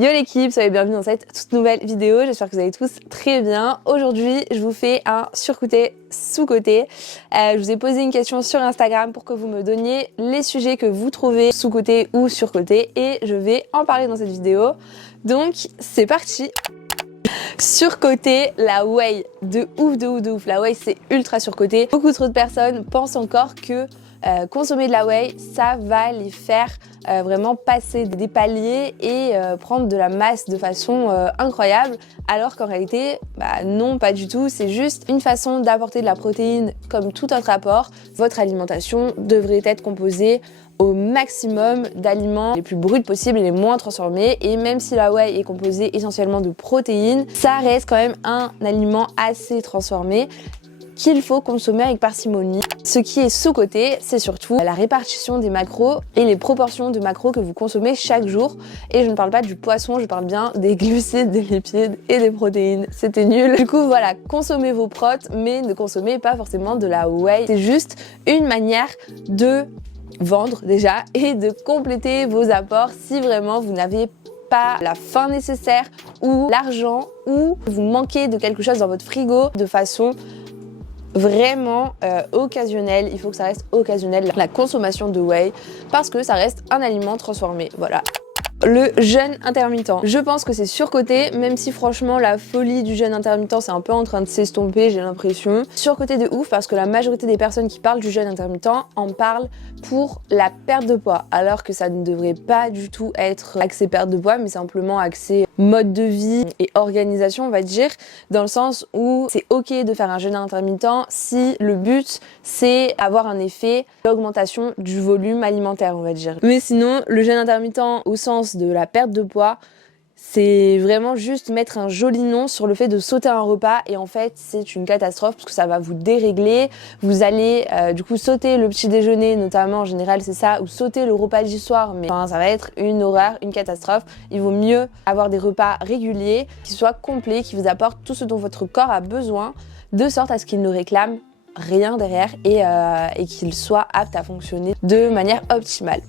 Yo l'équipe, soyez bienvenus dans cette toute nouvelle vidéo, j'espère que vous allez tous très bien. Aujourd'hui, je vous fais un surcoté, sous-coté. Je vous ai posé une question sur Instagram pour que vous me donniez les sujets que vous trouvez sous-coté ou surcoté et je vais en parler dans cette vidéo. Donc, c'est parti. Surcoté, la whey, de ouf, de ouf, de ouf. La whey, c'est ultra surcoté. Beaucoup trop de personnes pensent encore que consommer de la whey, ça va les faire vraiment passer des paliers et prendre de la masse de façon incroyable, alors qu'en réalité, non, pas du tout. C'est juste une façon d'apporter de la protéine comme tout autre apport. Votre alimentation devrait être composée au maximum d'aliments les plus bruts possibles et les moins transformés. Et même si la whey est composée essentiellement de protéines, ça reste quand même un aliment assez transformé qu'il faut consommer avec parcimonie. Ce qui est sous-coté, c'est surtout la répartition des macros et les proportions de macros que vous consommez chaque jour. Et je ne parle pas du poisson, je parle bien des glucides, des lipides et des protéines. C'était nul. Du coup, voilà, consommez vos protes, mais ne consommez pas forcément de la whey. C'est juste une manière de vendre déjà et de compléter vos apports si vraiment vous n'avez pas la faim nécessaire ou l'argent ou vous manquez de quelque chose dans votre frigo de façon vraiment occasionnelle. Il faut que ça reste occasionnel, la consommation de whey, parce que ça reste un aliment transformé, voilà. Le jeûne intermittent. Je pense que c'est surcoté, même si franchement la folie du jeûne intermittent c'est un peu en train de s'estomper, j'ai l'impression. Surcoté de ouf parce que la majorité des personnes qui parlent du jeûne intermittent en parlent pour la perte de poids, alors que ça ne devrait pas du tout être axé perte de poids, mais simplement axé mode de vie et organisation, on va dire, dans le sens où c'est ok de faire un jeûne intermittent si le but c'est avoir un effet d'augmentation du volume alimentaire, on va dire. Mais sinon, le jeûne intermittent au sens de la perte de poids, c'est vraiment juste mettre un joli nom sur le fait de sauter un repas et en fait c'est une catastrophe parce que ça va vous dérégler. Vous allez du coup sauter le petit déjeuner notamment, en général c'est ça, ou sauter le repas du soir, mais enfin, ça va être une horreur, une catastrophe. Il vaut mieux avoir des repas réguliers qui soient complets, qui vous apportent tout ce dont votre corps a besoin, de sorte à ce qu'il ne réclame rien derrière et qu'il soit apte à fonctionner de manière optimale.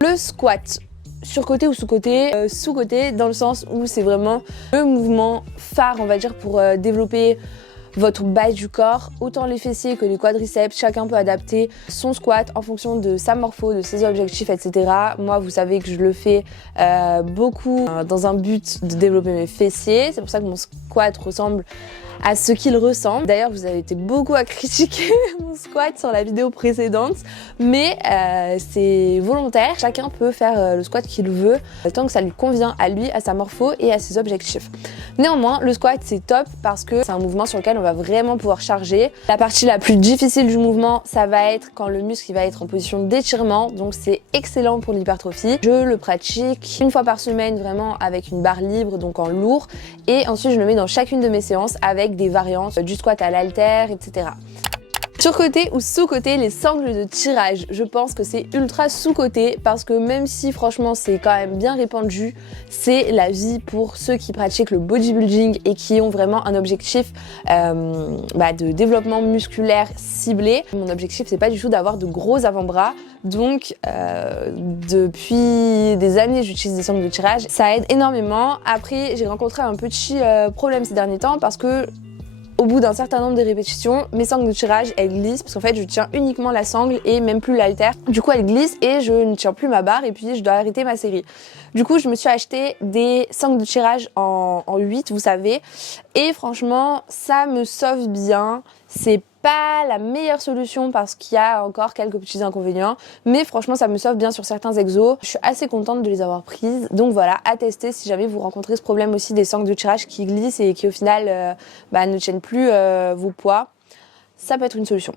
Le squat. Surcoté ou sous-coté, sous-coté dans le sens où c'est vraiment le mouvement phare, on va dire, pour développer votre bas du corps, autant les fessiers que les quadriceps, chacun peut adapter son squat en fonction de sa morpho, de ses objectifs, etc. Moi, vous savez que je le fais beaucoup dans un but de développer mes fessiers, c'est pour ça que mon squat ressemble à ce qu'il ressemble. D'ailleurs, vous avez été beaucoup à critiquer mon squat sur la vidéo précédente, mais c'est volontaire. Chacun peut faire le squat qu'il veut, tant que ça lui convient à lui, à sa morpho et à ses objectifs. Néanmoins, le squat, c'est top parce que c'est un mouvement sur lequel on va vraiment pouvoir charger. La partie la plus difficile du mouvement, ça va être quand le muscle va être en position d'étirement, donc c'est excellent pour l'hypertrophie. Je le pratique une fois par semaine, vraiment avec une barre libre, donc en lourd, et ensuite je le mets dans chacune de mes séances avec des variantes du squat à l'haltère, etc. Surcoté ou sous-coté, les sangles de tirage. Je pense que c'est ultra sous-coté parce que même si franchement c'est quand même bien répandu, c'est la vie pour ceux qui pratiquent le bodybuilding et qui ont vraiment un objectif de développement musculaire ciblé. Mon objectif c'est pas du tout d'avoir de gros avant-bras, donc depuis des années j'utilise des sangles de tirage. Ça aide énormément. Après j'ai rencontré un petit problème ces derniers temps parce que au bout d'un certain nombre de répétitions, mes sangles de tirage, elles glissent parce qu'en fait, je tiens uniquement la sangle et même plus l'haltère. Du coup, elles glissent et je ne tiens plus ma barre et puis je dois arrêter ma série. Du coup, je me suis acheté des sangles de tirage en 8, vous savez. Et franchement, ça me sauve bien. C'est pas la meilleure solution parce qu'il y a encore quelques petits inconvénients, mais franchement ça me sauve bien sur certains exos. Je suis assez contente de les avoir prises, donc voilà, à tester si jamais vous rencontrez ce problème aussi des sangles de tirage qui glissent et qui au final ne tiennent plus vos poids, ça peut être une solution.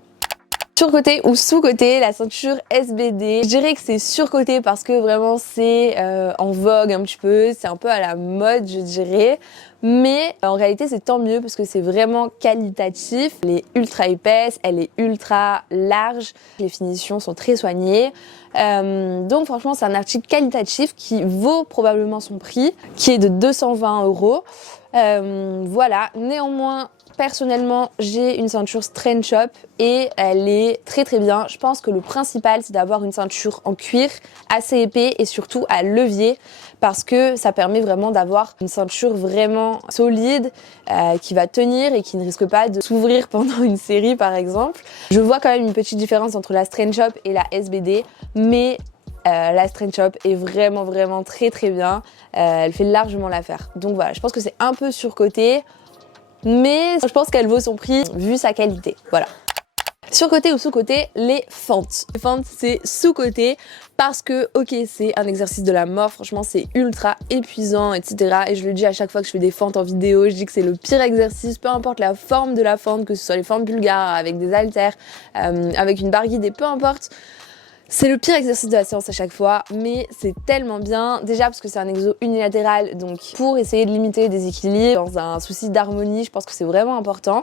Surcoté ou sous-coté, la ceinture SBD. Je dirais que c'est surcoté parce que vraiment c'est en vogue un petit peu, c'est un peu à la mode je dirais. Mais en réalité c'est tant mieux parce que c'est vraiment qualitatif. Elle est ultra épaisse, elle est ultra large, les finitions sont très soignées. Donc franchement c'est un article qualitatif qui vaut probablement son prix, qui est de 220 €. Voilà, néanmoins personnellement, j'ai une ceinture Strength Shop et elle est très très bien. Je pense que le principal, c'est d'avoir une ceinture en cuir assez épais et surtout à levier parce que ça permet vraiment d'avoir une ceinture vraiment solide qui va tenir et qui ne risque pas de s'ouvrir pendant une série par exemple. Je vois quand même une petite différence entre la Strength Shop et la SBD, mais la Strength Shop est vraiment très très bien. Elle fait largement l'affaire. Donc voilà, je pense que c'est un peu surcoté, mais je pense qu'elle vaut son prix vu sa qualité. Voilà. Surcoté ou sous-coté, les fentes. Les fentes, c'est sous-coté parce que, ok, c'est un exercice de la mort, franchement, c'est ultra épuisant, etc. Et je le dis à chaque fois que je fais des fentes en vidéo, je dis que c'est le pire exercice, peu importe la forme de la fente, que ce soit les fentes bulgares, avec des haltères, avec une barre guidée, peu importe. C'est le pire exercice de la séance à chaque fois, mais c'est tellement bien. Déjà parce que c'est un exo unilatéral, donc pour essayer de limiter les déséquilibres, dans un souci d'harmonie, je pense que c'est vraiment important.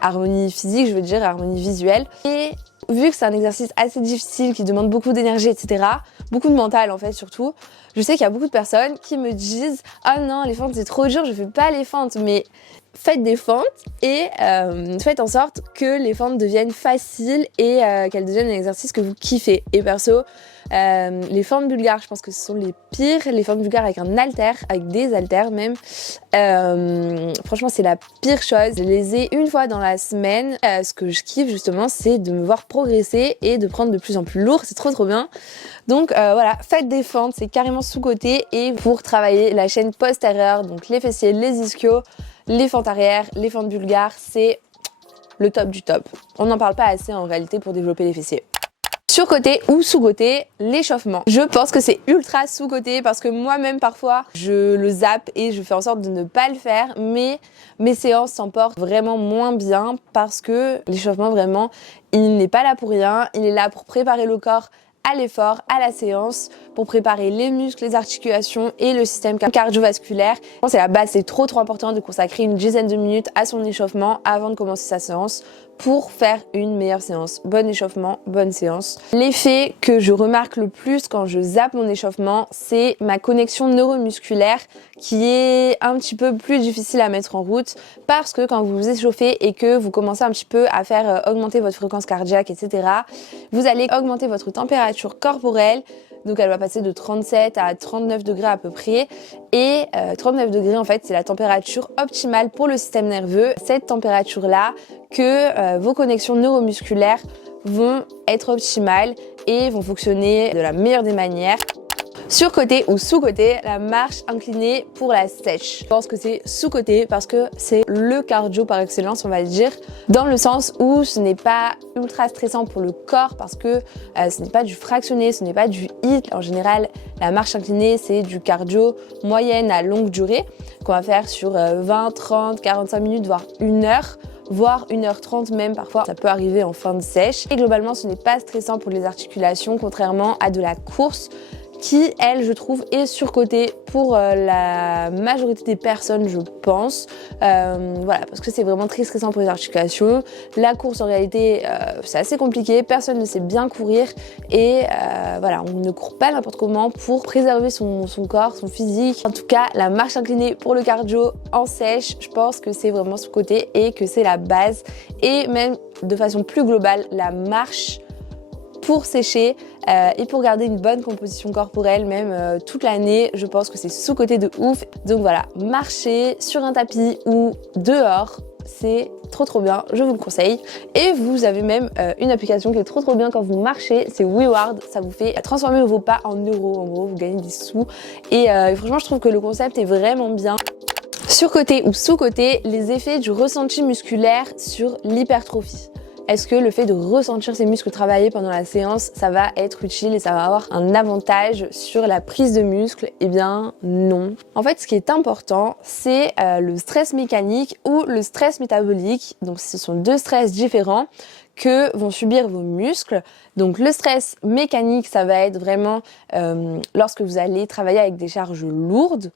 Harmonie physique, je veux dire, harmonie visuelle. Et vu que c'est un exercice assez difficile, qui demande beaucoup d'énergie, etc., beaucoup de mental en fait surtout, je sais qu'il y a beaucoup de personnes qui me disent « Ah non, les fentes c'est trop dur, je fais pas les fentes », mais faites des fentes et faites en sorte que les fentes deviennent faciles et qu'elles deviennent un exercice que vous kiffez. Et perso, les fentes bulgares, je pense que ce sont les pires. Les fentes bulgares avec un haltère, avec des haltères même. Franchement, c'est la pire chose. Je les ai une fois dans la semaine. Ce que je kiffe justement, c'est de me voir progresser et de prendre de plus en plus lourd. C'est trop bien. Donc voilà, faites des fentes, c'est carrément sous-coté. Et pour travailler la chaîne postérieure, donc les fessiers, les ischios, les fentes arrière, les fentes bulgares, c'est le top du top. On n'en parle pas assez en réalité pour développer les fessiers. Surcoté ou sous-coté, l'échauffement. Je pense que c'est ultra sous-coté parce que moi-même parfois je le zappe et je fais en sorte de ne pas le faire, mais mes séances s'en portent vraiment moins bien parce que l'échauffement vraiment, il n'est pas là pour rien, il est là pour préparer le corps à l'effort, à la séance, pour préparer les muscles, les articulations et le système cardiovasculaire. C'est la base, c'est trop important de consacrer une dizaine de minutes à son échauffement avant de commencer sa séance pour faire une meilleure séance. Bon échauffement, bonne séance. L'effet que je remarque le plus quand je zappe mon échauffement, c'est ma connexion neuromusculaire qui est un petit peu plus difficile à mettre en route parce que quand vous vous échauffez et que vous commencez un petit peu à faire augmenter votre fréquence cardiaque, etc., vous allez augmenter votre température corporelle. Donc elle va passer de 37 à 39 degrés à peu près. Et 39 degrés en fait c'est la température optimale pour le système nerveux. Cette température-là que vos connexions neuromusculaires vont être optimales et vont fonctionner de la meilleure des manières. Surcoté ou sous-coté, la marche inclinée pour la sèche. Je pense que c'est sous-coté parce que c'est le cardio par excellence, on va dire, dans le sens où ce n'est pas ultra stressant pour le corps parce que ce n'est pas du fractionné, ce n'est pas du HIIT. En général, la marche inclinée, c'est du cardio moyenne à longue durée qu'on va faire sur 20, 30, 45 minutes, voire 1 heure. Voire 1h30 même parfois, ça peut arriver en fin de sèche. Et globalement, ce n'est pas stressant pour les articulations, contrairement à de la course qui, elle, je trouve, est surcotée pour la majorité des personnes, je pense. Voilà, parce que c'est vraiment très stressant pour les articulations. La course, en réalité, c'est assez compliqué. Personne ne sait bien courir. Et voilà, on ne court pas n'importe comment pour préserver son corps, son physique. En tout cas, la marche inclinée pour le cardio en sèche, je pense que c'est vraiment sous-coté et que c'est la base. Et même, de façon plus globale, la marche pour sécher et pour garder une bonne composition corporelle même toute l'année, je pense que c'est sous-coté de ouf. Donc voilà, marcher sur un tapis ou dehors, c'est trop bien, je vous le conseille. Et vous avez même une application qui est trop bien quand vous marchez, c'est WeWard, ça vous fait transformer vos pas en euros, en gros vous gagnez des sous et franchement je trouve que le concept est vraiment bien. Surcoté ou sous-coté, les effets du ressenti musculaire sur l'hypertrophie. Est-ce que le fait de ressentir ses muscles travailler pendant la séance, ça va être utile et ça va avoir un avantage sur la prise de muscle? Eh bien non. En fait, ce qui est important, c'est le stress mécanique ou le stress métabolique. Donc ce sont deux stress différents que vont subir vos muscles. Donc le stress mécanique, ça va être vraiment lorsque vous allez travailler avec des charges lourdes.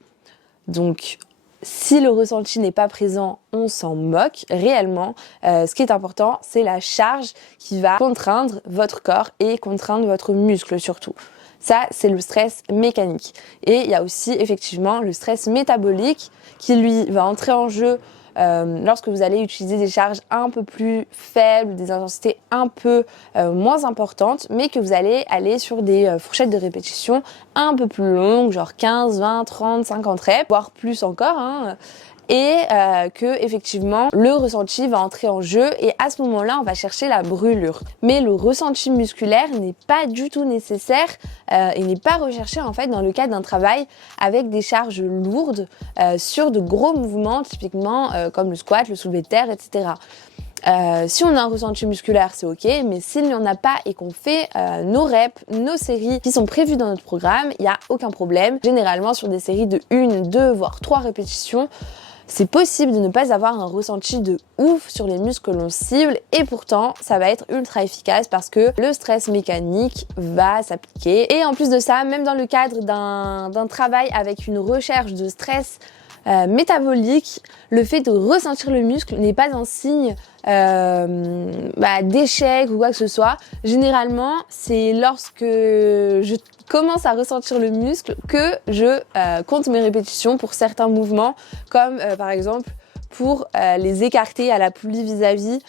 Donc si le ressenti n'est pas présent, on s'en moque réellement. Ce qui est important, c'est la charge qui va contraindre votre corps et contraindre votre muscle surtout. Ça, c'est le stress mécanique. Et il y a aussi effectivement le stress métabolique qui lui va entrer en jeu lorsque vous allez utiliser des charges un peu plus faibles, des intensités un peu moins importantes, mais que vous allez aller sur des fourchettes de répétition un peu plus longues, genre 15, 20, 30, 50 reps, voire plus encore, hein, et que effectivement le ressenti va entrer en jeu et à ce moment-là on va chercher la brûlure. Mais le ressenti musculaire n'est pas du tout nécessaire et n'est pas recherché en fait dans le cadre d'un travail avec des charges lourdes sur de gros mouvements typiquement comme le squat, le soulevé de terre, etc. Si on a un ressenti musculaire, c'est ok, mais s'il n'y en a pas et qu'on fait nos reps, nos séries qui sont prévues dans notre programme, il n'y a aucun problème. Généralement, sur des séries de 1, 2, voire 3 répétitions, c'est possible de ne pas avoir un ressenti de ouf sur les muscles que l'on cible et pourtant ça va être ultra efficace parce que le stress mécanique va s'appliquer. Et en plus de ça, même dans le cadre d'un travail avec une recherche de stress métabolique, le fait de ressentir le muscle n'est pas un signe d'échec ou quoi que ce soit. Généralement, c'est lorsque je commence à ressentir le muscle que je compte mes répétitions pour certains mouvements, comme par exemple pour les écarter à la poulie vis-à-vis,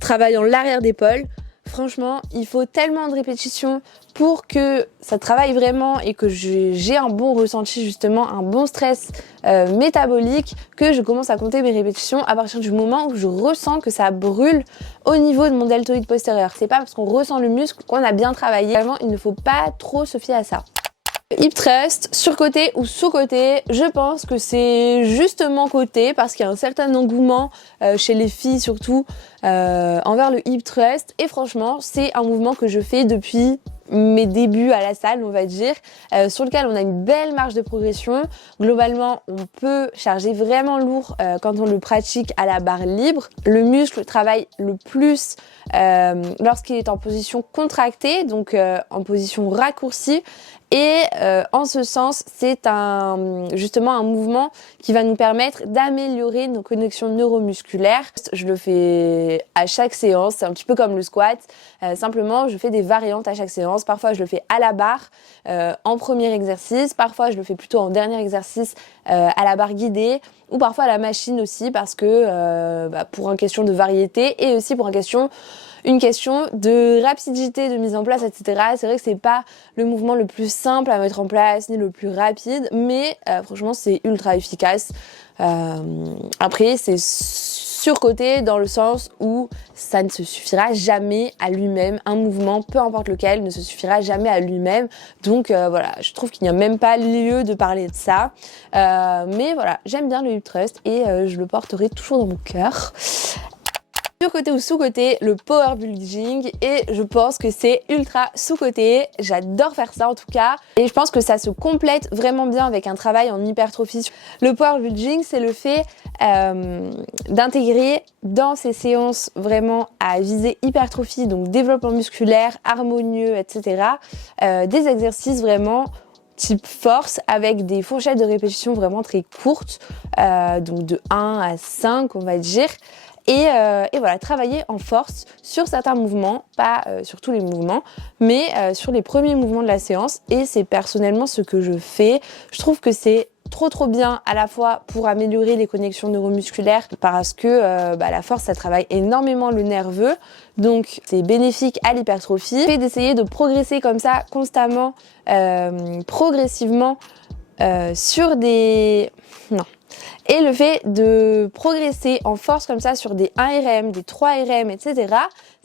travaillant l'arrière d'épaule. Franchement, il faut tellement de répétitions pour que ça travaille vraiment et que j'ai un bon ressenti, justement, un bon stress métabolique, que je commence à compter mes répétitions à partir du moment où je ressens que ça brûle au niveau de mon deltoïde postérieur. C'est pas parce qu'on ressent le muscle qu'on a bien travaillé. Vraiment, il ne faut pas trop se fier à ça. Hip thrust, surcoté ou sous-coté, je pense que c'est justement coté parce qu'il y a un certain engouement chez les filles surtout envers le hip thrust et franchement c'est un mouvement que je fais depuis mes débuts à la salle, on va dire, sur lequel on a une belle marge de progression. Globalement, on peut charger vraiment lourd quand on le pratique à la barre libre. Le muscle travaille le plus lorsqu'il est en position contractée, donc en position raccourcie. Et en ce sens, c'est justement un mouvement qui va nous permettre d'améliorer nos connexions neuromusculaires. Je le fais à chaque séance, c'est un petit peu comme le squat. Simplement, je fais des variantes à chaque séance. Parfois, je le fais à la barre en premier exercice. Parfois, je le fais plutôt en dernier exercice à la barre guidée. Ou parfois à la machine aussi parce que pour une question de variété et aussi pour une question de rapidité de mise en place, etc. C'est vrai que c'est pas le mouvement le plus simple à mettre en place ni le plus rapide, mais franchement c'est ultra efficace. Après c'est surcoté dans le sens où ça ne se suffira jamais à lui-même. Un mouvement, peu importe lequel, ne se suffira jamais à lui-même. Donc voilà, je trouve qu'il n'y a même pas lieu de parler de ça. Mais voilà, j'aime bien le hip thrust et je le porterai toujours dans mon cœur. Surcoté ou sous-coté, le power building et je pense que c'est ultra sous-coté. J'adore faire ça en tout cas et je pense que ça se complète vraiment bien avec un travail en hypertrophie. Le power building, c'est le fait d'intégrer dans ces séances vraiment à visée hypertrophie, donc développement musculaire, harmonieux, etc. Des exercices vraiment type force avec des fourchettes de répétition vraiment très courtes, donc de 1 à 5 on va dire. Et voilà, travailler en force sur certains mouvements, pas sur tous les mouvements, mais sur les premiers mouvements de la séance. Et c'est personnellement ce que je fais. Je trouve que c'est trop bien à la fois pour améliorer les connexions neuromusculaires parce que la force ça travaille énormément le nerveux, donc c'est bénéfique à l'hypertrophie. Et d'essayer de progresser comme ça constamment, progressivement sur des... Non. Et le fait de progresser en force comme ça sur des 1 RM, des 3 RM, etc.,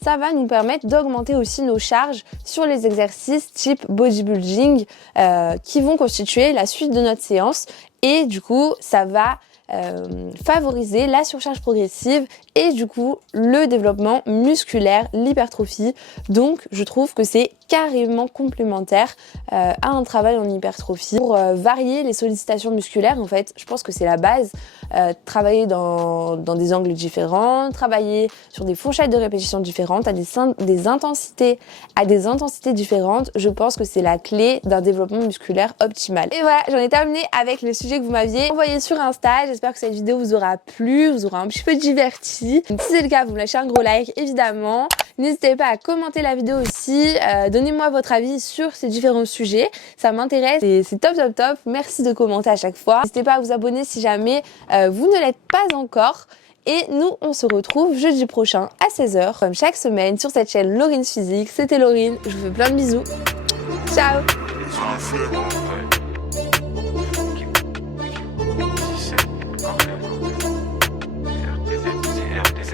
ça va nous permettre d'augmenter aussi nos charges sur les exercices type bodybuilding qui vont constituer la suite de notre séance. Et du coup, ça va favoriser la surcharge progressive et du coup le développement musculaire, l'hypertrophie. Donc je trouve que c'est carrément complémentaire à un travail en hypertrophie pour varier les sollicitations musculaires. En fait, je pense que c'est la base. Travailler dans des angles différents, travailler sur des fourchettes de répétition différentes, à des intensités différentes. Je pense que c'est la clé d'un développement musculaire optimal. Et voilà, j'en ai terminé avec le sujet que vous m'aviez envoyé sur Insta. J'espère que cette vidéo vous aura plu, vous aura un petit peu diverti. Si c'est le cas, vous me lâchez un gros like évidemment. N'hésitez pas à commenter la vidéo aussi, donnez-moi votre avis sur ces différents sujets, ça m'intéresse et c'est top top top. Merci de commenter à chaque fois. N'hésitez pas à vous abonner si jamais vous ne l'êtes pas encore. Et nous, on se retrouve jeudi prochain à 16h, comme chaque semaine, sur cette chaîne Laurine Physique. C'était Laurine, je vous fais plein de bisous. Ciao! RDZ,